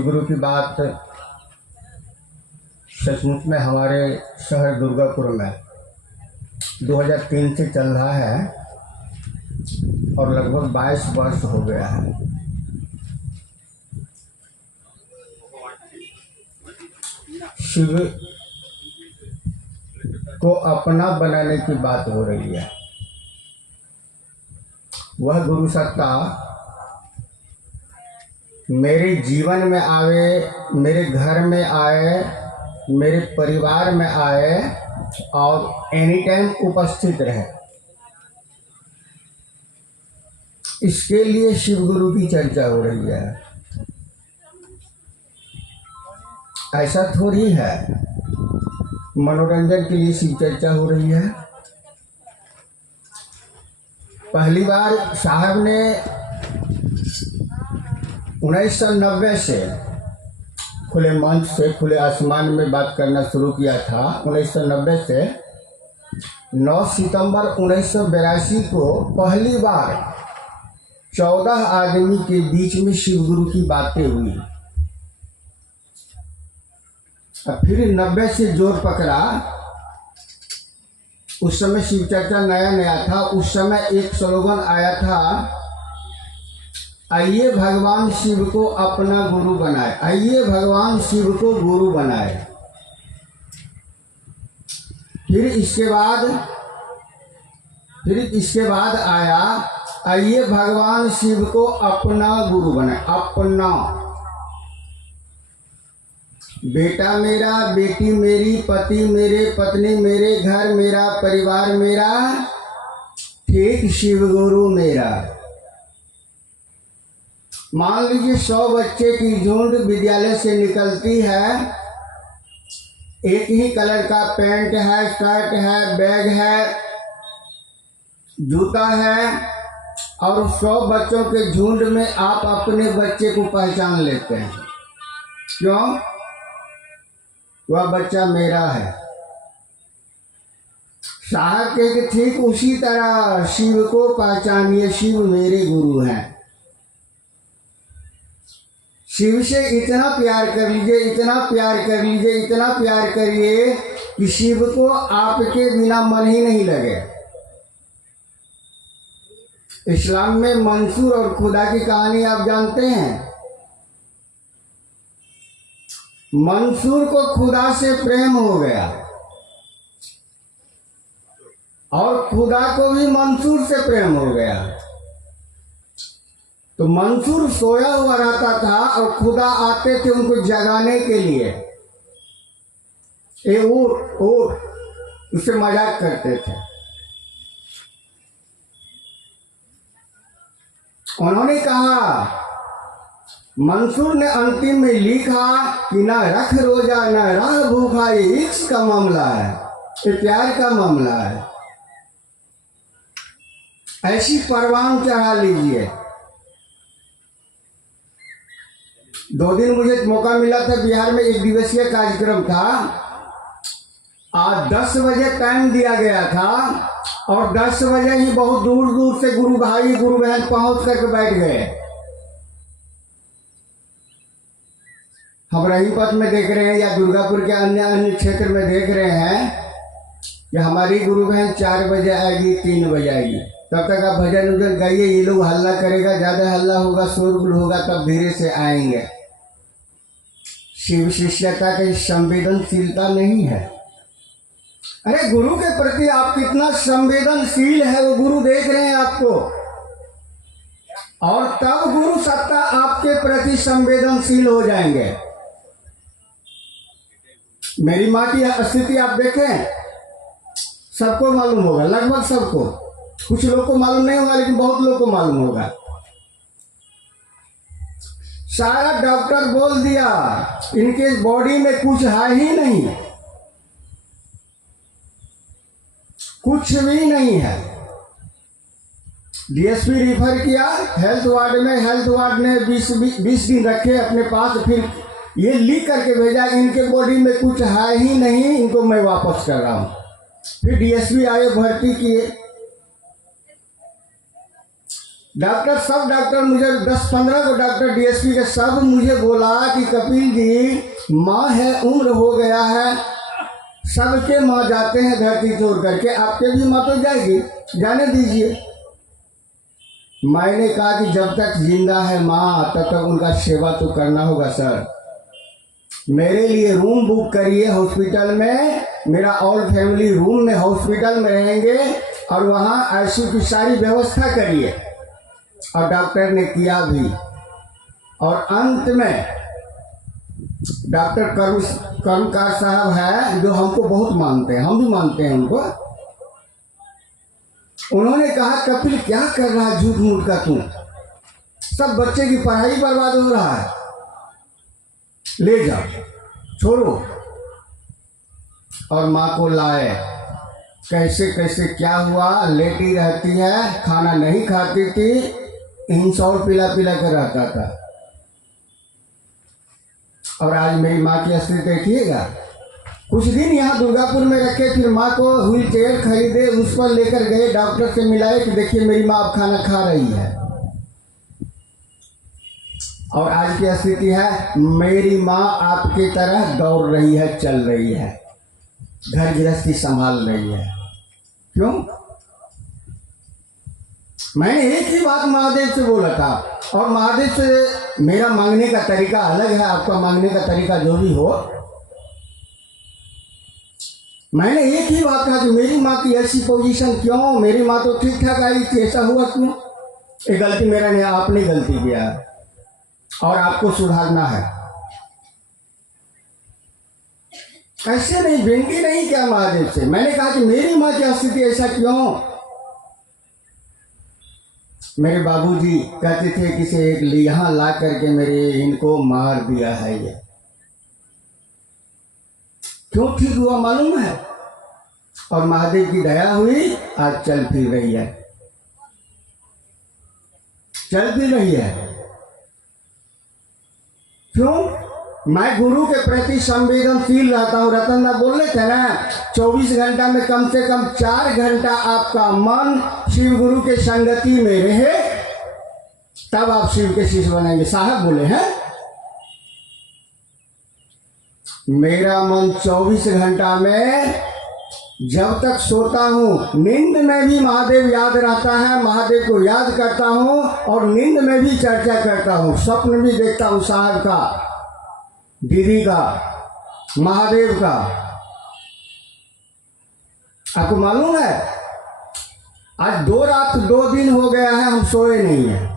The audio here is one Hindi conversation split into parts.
शिव गुरु की बात सचमुच में हमारे शहर दुर्गापुर में 2003 से चल रहा है और लगभग 22 वर्ष हो गया है। शिव को अपना बनाने की बात हो रही है। वह गुरु सत्ता मेरे जीवन में आवे, मेरे घर में आए, मेरे परिवार में आए और एनी टाइम उपस्थित रहे। इसके लिए शिव गुरु की चर्चा हो रही है। ऐसा थोड़ी है मनोरंजन के लिए शिव चर्चा हो रही है। पहली बार साहब ने 1990 से खुले मंच से, खुले आसमान में बात करना शुरू किया था। 1990 से 9 सितंबर 1982 को पहली बार 14 आदमी के बीच में शिव गुरु की बातें हुई। और फिर 90 से जोर पकड़ा। उस समय शिव चर्चा नया नया था। उस समय एक स्लोगन आया था, आइए भगवान शिव को अपना गुरु बनाए, आइए भगवान शिव को गुरु बनाए। फिर इसके बाद आया, आइए भगवान शिव को अपना गुरु बनाए। अपना बेटा मेरा, बेटी मेरी, पति मेरे, पत्नी मेरे, घर मेरा, परिवार मेरा, ठीक शिव गुरु मेरा। मान लीजिए 100 बच्चे की झुंड विद्यालय से निकलती है। एक ही कलर का पैंट है, शर्ट है, बैग है, जूता है और 100 बच्चों के झुंड में आप अपने बच्चे को पहचान लेते हैं। क्यों? वह बच्चा मेरा है। साहब के ठीक उसी तरह शिव को पहचानिए, शिव मेरे गुरु हैं। शिव से इतना प्यार कर लीजिए, इतना प्यार कर लीजिए, इतना प्यार करिए कि शिव को आपके बिना मन ही नहीं लगे। इस्लाम में मंसूर और खुदा की कहानी आप जानते हैं। मंसूर को खुदा से प्रेम हो गया और खुदा को भी मंसूर से प्रेम हो गया। तो मंसूर सोया हुआ रहता था और खुदा आते थे उनको जगाने के लिए। ए उठ उठ, उससे मजाक करते थे। उन्होंने कहा, मंसूर ने अंतिम में लिखा कि ना रख रोजा ना रह भूखा, ये इश्क का मामला है, ये प्यार का मामला है। ऐसी परवान चढ़ा लीजिए। 2 दिन मुझे मौका मिला था, बिहार में 1 दिवसीय कार्यक्रम था। आज 10 बजे टाइम दिया गया था और 10 बजे ही बहुत दूर दूर से गुरु भाई गुरु बहन पहुंच करके बैठ गए। हम रहीपत में देख रहे हैं या दुर्गापुर के अन्य क्षेत्र में देख रहे हैं कि हमारी गुरु बहन 4 बजे आएगी, 3 बजे आएगी। तब तक आप भजन उजन गाइए, ये लोग हल्ला करेगा, ज़्यादा हल्ला होगा, शोरगुल होगा, तब धीरे से आएंगे। शिव शिष्यता की संवेदनशीलता नहीं है। अरे गुरु के प्रति आप कितना संवेदनशील है, वो गुरु देख रहे हैं आपको, और तब गुरु सत्ता आपके प्रति संवेदनशील हो जाएंगे। मेरी माँ की स्थिति आप देखें, सबको मालूम होगा, लगभग सबको। कुछ लोग को मालूम नहीं होगा लेकिन बहुत लोग को मालूम होगा। सारा डॉक्टर बोल दिया इनके बॉडी में कुछ है ही नहीं, कुछ भी नहीं है। डीएसपी रिफर किया हेल्थ वार्ड में, हेल्थ वार्ड ने 20 दिन रखे अपने पास, फिर ये लिख करके भेजा इनके बॉडी में कुछ है ही नहीं, इनको मैं वापस कर रहा हूँ। फिर डीएसपी आए, भर्ती किए। सब डॉक्टर मुझे 10-15 को डॉक्टर डीएसपी के सब मुझे बोला कि कपिल जी माँ है, उम्र हो गया है, सबके माँ जाते हैं धरती छोड़ करके, आपके भी माँ तो जाएगी, जाने दीजिए। मैंने कहा कि जब तक जिंदा है माँ तब तक उनका सेवा तो करना होगा सर। मेरे लिए रूम बुक करिए हॉस्पिटल में, मेरा ऑल फैमिली रूम में हॉस्पिटल में रहेंगे और वहाँ आईसीयू की सारी व्यवस्था करिए। और डॉक्टर ने किया भी। और अंत में डॉक्टर कर्मकार साहब है जो हमको बहुत मानते हैं, हम भी मानते हैं उनको। उन्होंने कहा कपिल क्या कर रहा है झूठ मूठ का तू, सब बच्चे की पढ़ाई बर्बाद हो रहा है, ले जाओ छोड़ो। और माँ को लाए, कैसे कैसे क्या हुआ, लेटी रहती है, खाना नहीं खाती थी, इंसॉल पिला पिला कर रहता था। और आज मेरी माँ की स्थिति देखिएगा। कुछ दिन यहाँ दुर्गापुर में रखे, फिर माँ को व्हील चेयर खरीदे, उस पर लेकर गए, डॉक्टर से मिलाए कि देखिए मेरी माँ अब खाना खा रही है। और आज की स्थिति है मेरी माँ आपकी तरह दौड़ रही है, चल रही है, घर गृहस्थी संभाल रही है। क्यों? मैंने एक ही बात महादेव से बोला था, और महादेव से मेरा मांगने का तरीका अलग है, आपका मांगने का तरीका जो भी हो। मैंने एक ही बात कहा कि मेरी माँ की ऐसी पोजीशन क्यों, मेरी माँ तो ठीक ठाक आई थी, ऐसा हुआ क्यों? ये गलती मेरा नहीं, आपने गलती किया और आपको सुधारना है। ऐसे नहीं, विनती नहीं किया महादेव से। मैंने कहा कि मेरी माँ की स्थिति ऐसा क्यों। मेरे बाबूजी कहते थे कि से एक यहाँ ला करके मेरे इनको मार दिया है। ये क्यों ठीक हुआ मालूम है? और महादेव की दया हुई, आज चल फिर रही है, चल फिर रही है। क्यों? मैं गुरु के प्रति संवेदनशील रहता हूँ। रतन दा बोल रहे थे ना, 24 घंटा में कम से कम 4 घंटा आपका मन शिव गुरु के संगति में रहे, तब आप शिव के शिष्य बनेंगे। साहब बोले हैं मेरा मन 24 घंटा में जब तक सोता हूँ, नींद में भी महादेव याद रहता है, महादेव को याद करता हूँ, और नींद में भी चर्चा करता हूँ, स्वप्न भी देखता हूँ साहब का, दीदी का, महादेव का। आपको मालूम है आज 2 रात 2 दिन हो गया है हम सोए नहीं है।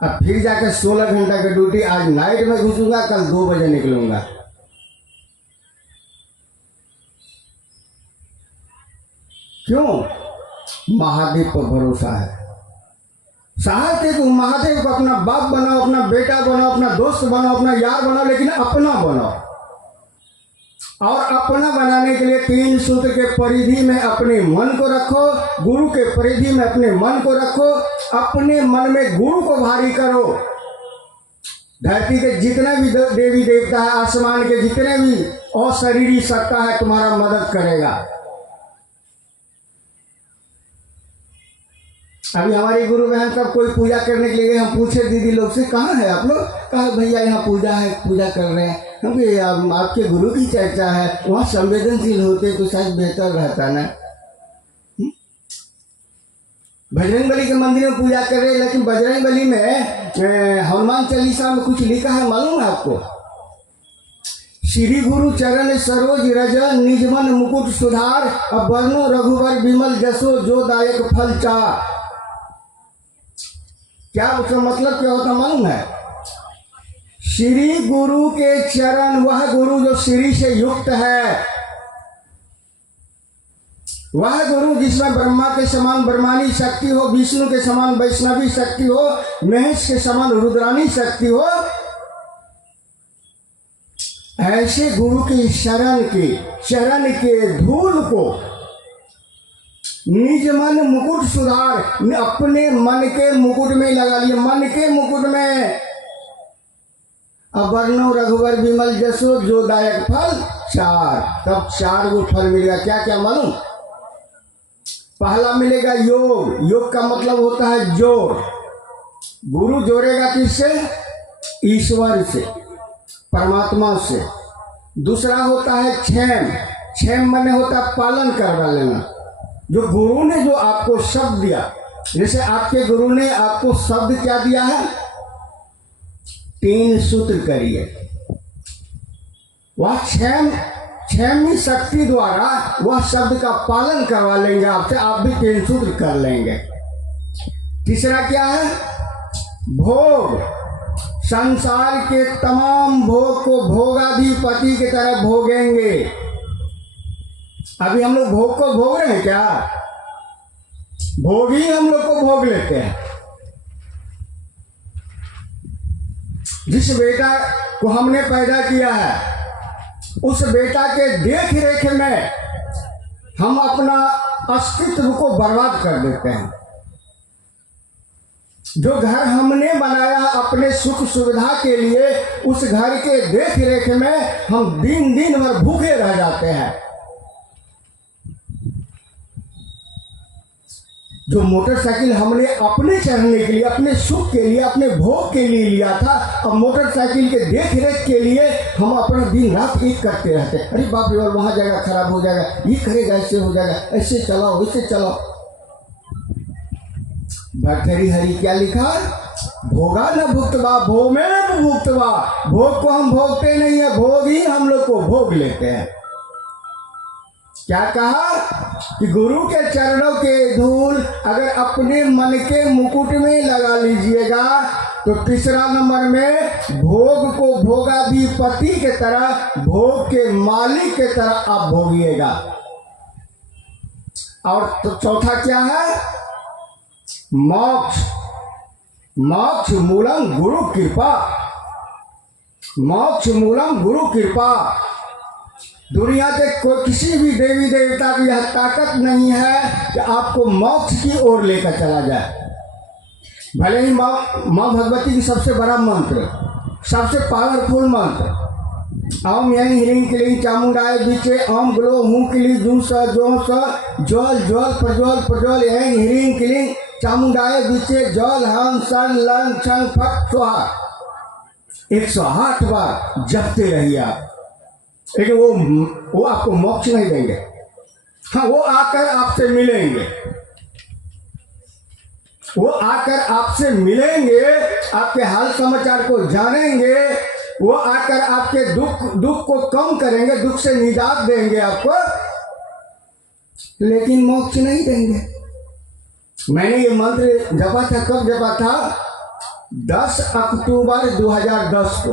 अब फिर जाकर 16 घंटा की ड्यूटी, आज नाइट में घुसूंगा, कल 2 बजे निकलूंगा। क्यों? महादेव पर भरोसा है। साहब थे कि महादेव को अपना बाप बनाओ, अपना बेटा बनाओ, अपना दोस्त बनाओ, अपना यार बनाओ, लेकिन अपना बनाओ। और अपना बनाने के लिए 3 सूत्र के परिधि में अपने मन को रखो, गुरु के परिधि में अपने मन को रखो, अपने मन में गुरु को भारी करो। धरती के जितने भी देवी देवता है, आसमान के जितने भी अशरीरी सत्ता है, तुम्हारा मदद करेगा। अभी हमारी गुरु बहन सब कोई पूजा करने के लिए, हम पूछे दीदी लोग से कहाँ है आप लोग, कहा भैया यहाँ पूजा है, पूजा कर रहे हैं। हम आपके गुरु की चर्चा है, वहाँ संवेदनशील होते तो शायद बेहतर रहता ना। बजरंग बली के मंदिर में पूजा कर रहे हैं, लेकिन बजरंग बली में हनुमान चालीसा में कुछ लिखा है मालूम है आपको? श्री गुरु चरण सरोज रज, निज मन मुकुट सुधार, अब वर्णो रघुवर विमल जसो, जो दायक फल चार। क्या उसका मतलब क्या होता मालूम है? श्री गुरु के चरण, वह गुरु जो श्री से युक्त है, वह गुरु जिसमें ब्रह्मा के समान ब्रह्मानी शक्ति हो, विष्णु के समान वैष्णवी शक्ति हो, महेश के समान रुद्रानी शक्ति हो, ऐसे गुरु की शरण के धूल को निज मन मुकुट सुधार, अपने मन के मुकुट में लगा लिए, मन के मुकुट में। अब वर्णो रघुवर विमल जसो, जो दायक फल चार, तब 4 गो फल मिलेगा। क्या क्या मालूम? पहला मिलेगा योग। योग का मतलब होता है जोड़। गुरु जोड़ेगा किससे? ईश्वर से, परमात्मा से। दूसरा होता है क्षेम। क्षेम माने होता है पालन करवा लेना। जो गुरु ने जो आपको शब्द दिया, जैसे आपके गुरु ने आपको शब्द क्या दिया है? 3 सूत्र करिए। वह क्षेमी शक्ति द्वारा वह शब्द का पालन करवा लेंगे आपसे, आप भी 3 सूत्र कर लेंगे। तीसरा क्या है? भोग। संसार के तमाम भोग को भोगाधिपति की तरह भोगेंगे। अभी हम लोग भोग को भोग रहे हैं क्या? भोग ही हम लोग को भोग लेते हैं। जिस बेटा को हमने पैदा किया है, उस बेटा के देख रेख में हम अपना अस्तित्व को बर्बाद कर देते हैं। जो घर हमने बनाया अपने सुख सुविधा के लिए, उस घर के देख रेख में हम दिन भर भूखे रह जाते हैं। जो मोटरसाइकिल हमने अपने चढ़ने के लिए, अपने सुख के लिए, अपने भोग के लिए लिया था, अब मोटरसाइकिल के देख रेख के लिए हम अपना दिन रात एक करते रहते। अरे बाप रे, और वहाँ जगह खराब हो जाएगा, ये करेगा, ऐसे हो जाएगा, ऐसे चलाओ, वैसे चलाओ। भर्तृहरि हरि क्या लिखा? भोगा न भुक्तवा भोग में न भुक्तवा। भोग को हम भोगते नहीं है, भोग ही हम लोग को भोग लेते हैं। क्या कहा कि गुरु के चरणों के धूल अगर अपने मन के मुकुट में लगा लीजिएगा तो तीसरा नंबर में भोग को भोगाधिपति के तरह, भोग के मालिक के तरह आप भोगिएगा। और तो चौथा क्या है? मोक्ष। मोक्ष मूलम गुरु कृपा। मोक्ष मूलम गुरु कृपा। दुनिया के कोई किसी भी देवी देवता की यह ताकत नहीं है कि आपको मोक्ष की ओर लेकर चला जाए। भले ही माँ भगवती की सबसे बड़ा मंत्र, सबसे पावरफुल मंत्र, ओम यं ह्रीं क्लीं चामुंडाय विचे ओम ग्लो हूं क्लीं जू स जो स ज्वल ज्वल प्रज्वल प्रज्वल यं ह्रीं क्लीं चामुंडाय विचे ज्वल हम सन लं छं फट स्वाहा। 108 बार जपते रहिए आप, लेकिन वो आपको मोक्ष नहीं देंगे। हाँ, वो आकर आपसे मिलेंगे, वो आकर आपसे मिलेंगे, आपके हाल समाचार को जानेंगे, वो आकर आपके दुख को कम करेंगे, दुख से निजात देंगे आपको, लेकिन मोक्ष नहीं देंगे। मैंने ये मंत्र जपा था, कब जपा था? 10 अक्टूबर 2010 को।